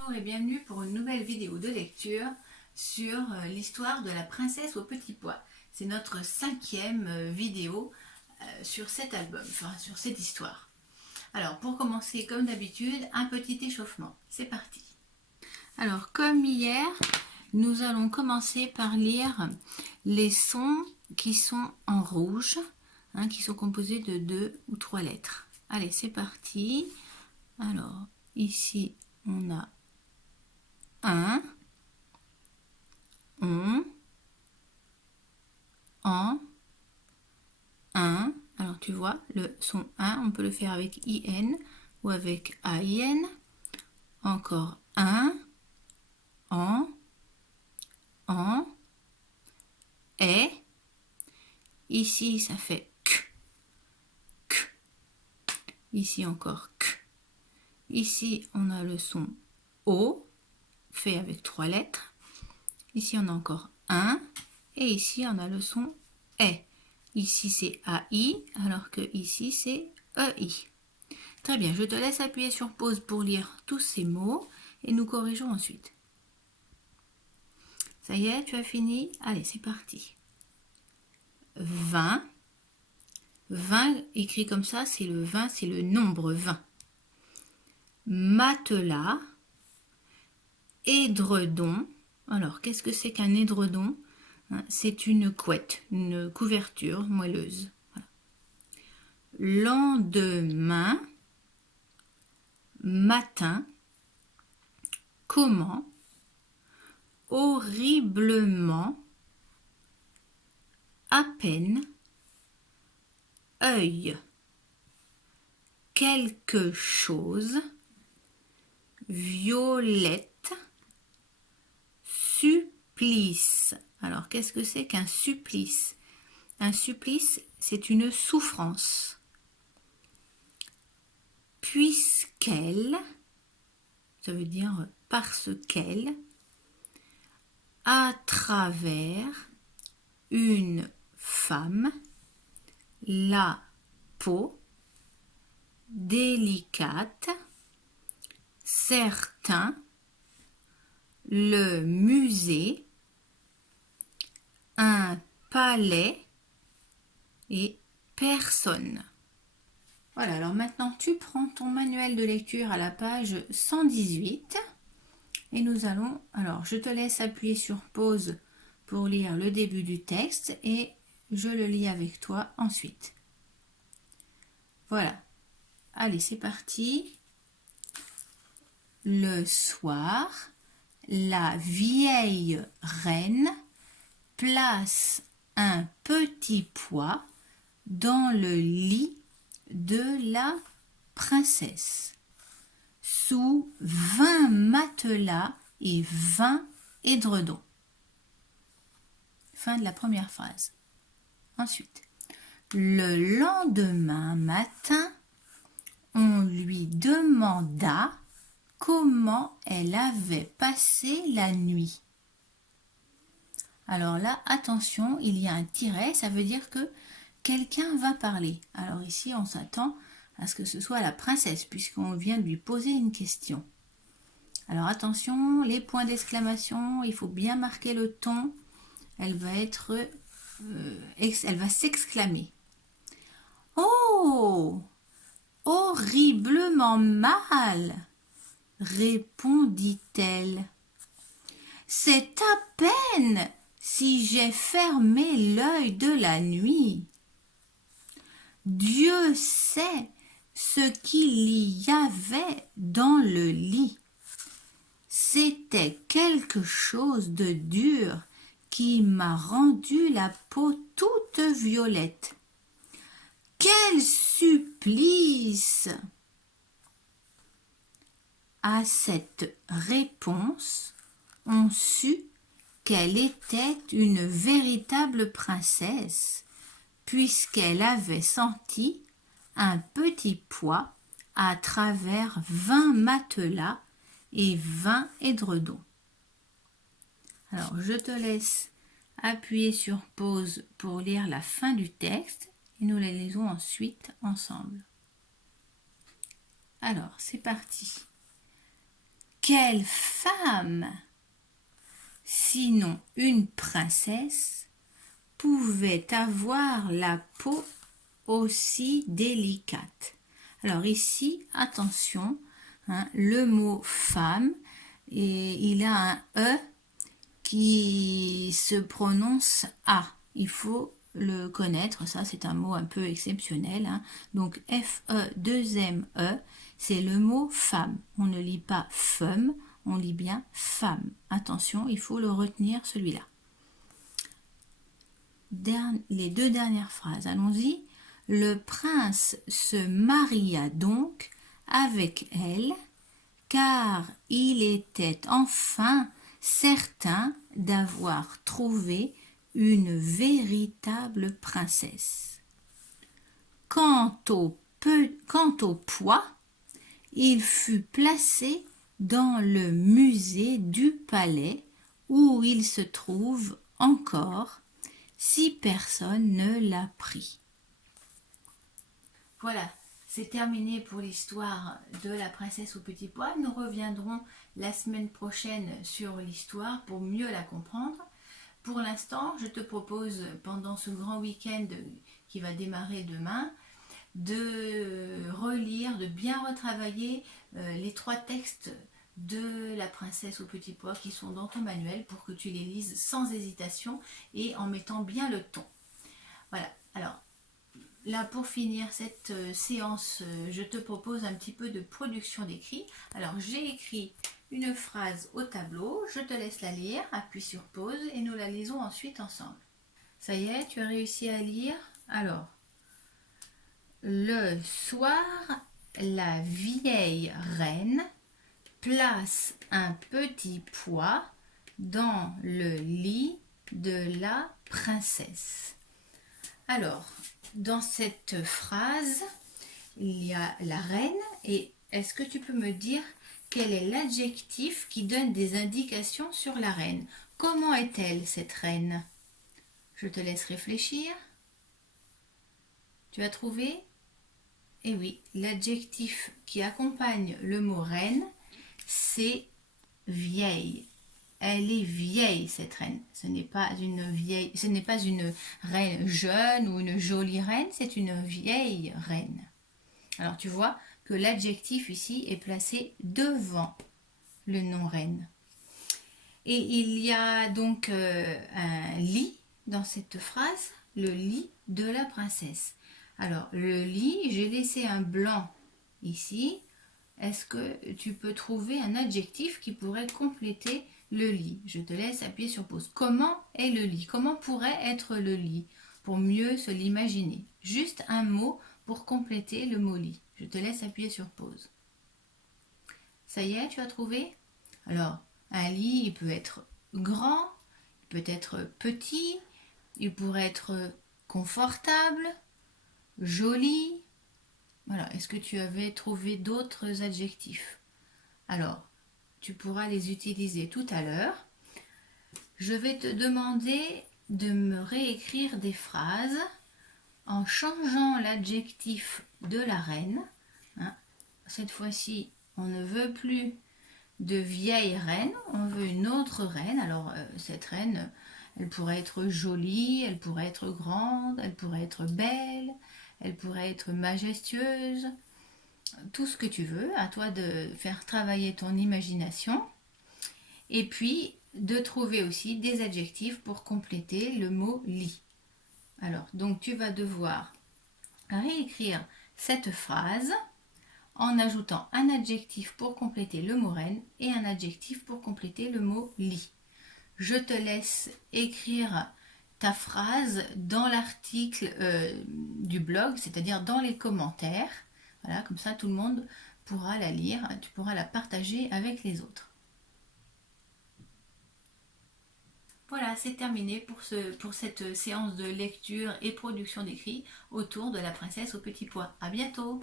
Bonjour et bienvenue pour une nouvelle vidéo de lecture sur l'histoire de la princesse au petit pois. C'est notre 5e vidéo sur cet album, enfin sur cette histoire. Alors pour commencer, comme d'habitude, un petit échauffement. C'est parti. Alors comme hier, nous allons commencer par lire les sons qui sont en rouge, qui sont composés de 2 ou 3 lettres. Allez, c'est parti. Alors ici, on a un, on, en, un. Alors tu vois, le son 1, on peut le faire avec IN ou avec AIN. Encore un, en, et. Ici, ça fait k. Ici encore k. Ici, on a le son O, fait avec 3 lettres. Ici, on a encore un. Et ici, on a le son E. Ici, c'est AI, alors que ici, c'est EI. Très bien, je te laisse appuyer sur pause pour lire tous ces mots et nous corrigeons ensuite. Ça y est, tu as fini? Allez, c'est parti. 20. 20, écrit comme ça, c'est le 20, c'est le nombre 20. Matelas. Édredon. Alors, qu'est-ce que c'est qu'un édredon? C'est une couette, une couverture moelleuse. Voilà. Lendemain, matin, comment, horriblement, à peine, œil, quelque chose, violette, supplice. Alors, qu'est-ce que c'est qu'un supplice? Un supplice, c'est une souffrance. Puisqu'elle, ça veut dire parce qu'elle, à travers une femme, la peau, délicate, certain, le musée, un palais et personne. Voilà, alors maintenant tu prends ton manuel de lecture à la page 118 et nous allons, alors je te laisse appuyer sur pause pour lire le début du texte et je le lis avec toi ensuite. Voilà, allez c'est parti. Le soir, la vieille reine place un petit pois dans le lit de la princesse, sous 20 matelas et 20 édredons. Fin de la première phrase. Ensuite, le lendemain matin, on lui demanda comment elle avait passé la nuit. Alors là, attention, il y a un tiret, ça veut dire que quelqu'un va parler. Alors ici, on s'attend à ce que ce soit la princesse, puisqu'on vient de lui poser une question. Alors attention, les points d'exclamation, il faut bien marquer le ton. Elle va être, elle va s'exclamer. Oh, horriblement mal, répondit-elle. C'est à peine si j'ai fermé l'œil de la nuit. Dieu sait ce qu'il y avait dans le lit. C'était quelque chose de dur qui m'a rendu la peau toute violette. Quel supplice! À cette réponse, on sut qu'elle était une véritable princesse, puisqu'elle avait senti un petit pois à travers 20 matelas et 20 édredons. Alors, je te laisse appuyer sur pause pour lire la fin du texte et nous la lisons ensuite ensemble. Alors, c'est parti. quelle femme, sinon une princesse, pouvait avoir la peau aussi délicate? Alors ici, attention, hein, le mot femme, et il a un E qui se prononce A. Il faut le connaître, ça c'est un mot un peu exceptionnel. Hein. Donc F-E-2-M-E, c'est le mot femme. On ne lit pas femme, on lit bien femme. Attention, il faut le retenir celui-là. Les deux dernières phrases, allons-y. Le prince se maria donc avec elle, car il était enfin certain d'avoir trouvé une véritable princesse. Quant au poids, il fut placé dans le musée du palais où il se trouve encore, si personne ne l'a pris. Voilà, c'est terminé pour l'histoire de la princesse au petit pois. Nous reviendrons la semaine prochaine sur l'histoire pour mieux la comprendre. Pour l'instant, je te propose, pendant ce grand week-end qui va démarrer demain, de relire, de bien retravailler les 3 textes de la princesse au petit pois qui sont dans ton manuel pour que tu les lises sans hésitation et en mettant bien le ton. Voilà, alors là pour finir cette séance, je te propose un petit peu de production d'écrit. Alors j'ai écrit une phrase au tableau, je te laisse la lire, appuie sur pause et nous la lisons ensuite ensemble. Ça y est, tu as réussi à lire? Alors, le soir, la vieille reine place un petit pois dans le lit de la princesse. Alors, dans cette phrase, il y a la reine et est-ce que tu peux me dire quel est l'adjectif qui donne des indications sur la reine? Comment est-elle cette reine? Je te laisse réfléchir. Tu as trouvé? Eh oui, l'adjectif qui accompagne le mot reine, c'est vieille. Elle est vieille cette reine. Ce n'est pas une reine jeune ou une jolie reine, c'est une vieille reine. Alors tu vois que l'adjectif ici est placé devant le nom reine. Et il y a donc un lit dans cette phrase, le lit de la princesse. Alors le lit, j'ai laissé un blanc ici. Est-ce que tu peux trouver un adjectif qui pourrait compléter le lit? Je te laisse appuyer sur pause. Comment est le lit? Comment pourrait être le lit? Pour mieux se l'imaginer. Juste un mot pour compléter le mot lit. Je te laisse appuyer sur pause. Ça y est, tu as trouvé? Alors, un lit, il peut être grand, il peut être petit, il pourrait être confortable, joli. Voilà, est-ce que tu avais trouvé d'autres adjectifs? Alors, tu pourras les utiliser tout à l'heure. Je vais te demander de me réécrire des phrases en changeant l'adjectif de la reine. Hein. Cette fois-ci, on ne veut plus de vieille reine, on veut une autre reine. Alors, cette reine, elle pourrait être jolie, elle pourrait être grande, elle pourrait être belle, elle pourrait être majestueuse. Tout ce que tu veux, à toi de faire travailler ton imagination et puis de trouver aussi des adjectifs pour compléter le mot lit. Alors, donc tu vas devoir réécrire cette phrase en ajoutant un adjectif pour compléter le mot reine et un adjectif pour compléter le mot lit. Je te laisse écrire ta phrase dans l'article du blog, c'est-à-dire dans les commentaires. Voilà, comme ça tout le monde pourra la lire, tu pourras la partager avec les autres. Voilà, c'est terminé pour cette séance de lecture et production d'écrit autour de la princesse au petit pois. À bientôt!